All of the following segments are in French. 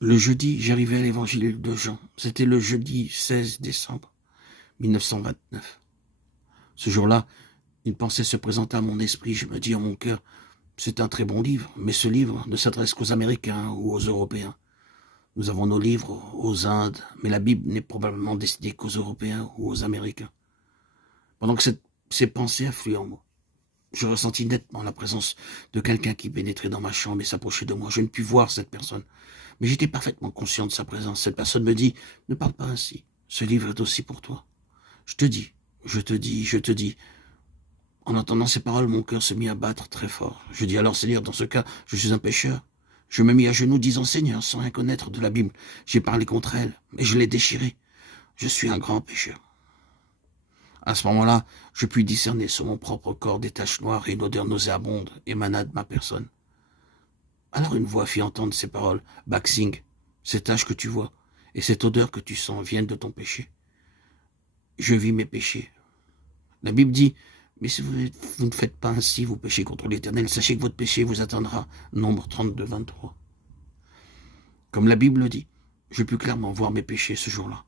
Le jeudi, j'arrivais à l'évangile de Jean. C'était le jeudi 16 décembre 1929. Ce jour-là, une pensée se présenta à mon esprit. Je me dis en mon cœur, c'est un très bon livre, mais ce livre ne s'adresse qu'aux Américains ou aux Européens. Nous avons nos livres aux Indes, mais la Bible n'est probablement destinée qu'aux Européens ou aux Américains. Pendant que ces pensées affluaient en moi, je ressentis nettement la présence de quelqu'un qui pénétrait dans ma chambre et s'approchait de moi. Je ne pus voir cette personne, mais j'étais parfaitement conscient de sa présence. Cette personne me dit, ne parle pas ainsi, ce livre est aussi pour toi. Je te dis, je te dis, je te dis. En entendant ces paroles, mon cœur se mit à battre très fort. Je dis alors, Seigneur, dans ce cas, je suis un pécheur. Je me mis à genoux, disant, Seigneur, sans rien connaître de la Bible, j'ai parlé contre elle, et je l'ai déchirée. Je suis un grand pécheur. À ce moment-là, je pus discerner sur mon propre corps des taches noires et une odeur nauséabonde émana de ma personne. Alors une voix fit entendre ces paroles. Baksing, ces taches que tu vois et cette odeur que tu sens viennent de ton péché. Je vis mes péchés. La Bible dit, mais si vous ne faites pas ainsi, vous péchez contre l'Éternel, sachez que votre péché vous atteindra. Nombre 32, 23. Comme la Bible le dit, je pus clairement voir mes péchés ce jour-là.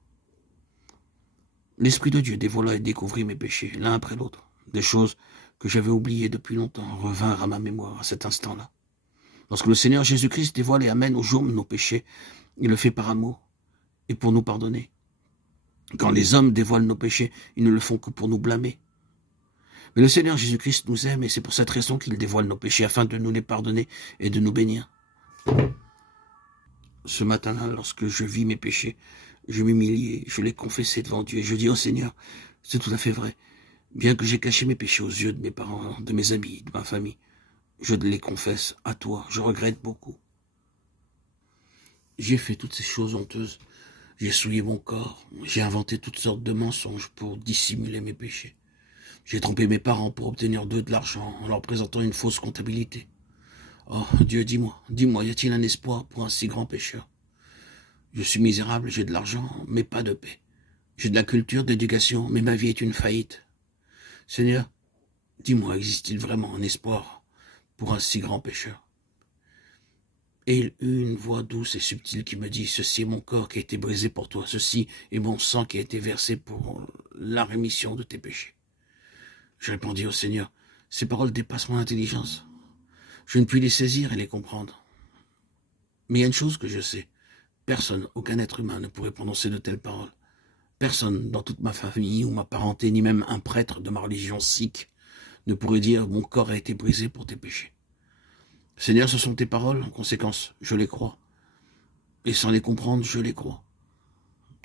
L'Esprit de Dieu dévoila et découvrit mes péchés, l'un après l'autre. Des choses que j'avais oubliées depuis longtemps revinrent à ma mémoire à cet instant-là. Lorsque le Seigneur Jésus-Christ dévoile et amène au jour nos péchés, il le fait par amour et pour nous pardonner. Quand les hommes dévoilent nos péchés, ils ne le font que pour nous blâmer. Mais le Seigneur Jésus-Christ nous aime et c'est pour cette raison qu'il dévoile nos péchés afin de nous les pardonner et de nous bénir. Ce matin-là, lorsque je vis mes péchés, je m'humiliais, je les confessais devant Dieu et je dis, oh Seigneur, c'est tout à fait vrai. Bien que j'ai caché mes péchés aux yeux de mes parents, de mes amis, de ma famille, je les confesse à toi, je regrette beaucoup. J'ai fait toutes ces choses honteuses, j'ai souillé mon corps, j'ai inventé toutes sortes de mensonges pour dissimuler mes péchés. J'ai trompé mes parents pour obtenir d'eux de l'argent en leur présentant une fausse comptabilité. Oh Dieu, dis-moi, y a-t-il un espoir pour un si grand pécheur? Je suis misérable, j'ai de l'argent, mais pas de paix. J'ai de la culture, d'éducation, mais ma vie est une faillite. Seigneur, dis-moi, existe-t-il vraiment un espoir pour un si grand pécheur? Et il eut une voix douce et subtile qui me dit, ceci est mon corps qui a été brisé pour toi, ceci est mon sang qui a été versé pour la rémission de tes péchés. Je répondis au Seigneur, ces paroles dépassent mon intelligence. Je ne puis les saisir et les comprendre. Mais il y a une chose que je sais, personne, aucun être humain ne pourrait prononcer de telles paroles. Personne dans toute ma famille ou ma parenté, ni même un prêtre de ma religion sikh, ne pourrait dire « Mon corps a été brisé pour tes péchés ». Seigneur, ce sont tes paroles, en conséquence, je les crois. Et sans les comprendre, je les crois.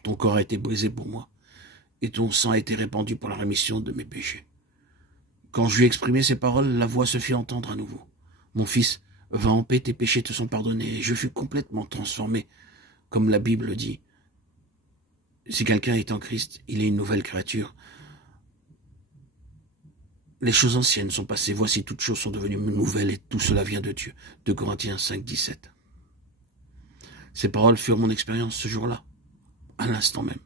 Ton corps a été brisé pour moi, et ton sang a été répandu pour la rémission de mes péchés. Quand je lui ai exprimé ces paroles, la voix se fit entendre à nouveau. Mon fils, va en paix, tes péchés te sont pardonnés, et je fus complètement transformé, comme la Bible dit. Si quelqu'un est en Christ, il est une nouvelle créature. Les choses anciennes sont passées, voici toutes choses sont devenues nouvelles et tout cela vient de Dieu. 2 Corinthiens 5, 17. Ces paroles furent mon expérience ce jour-là, à l'instant même.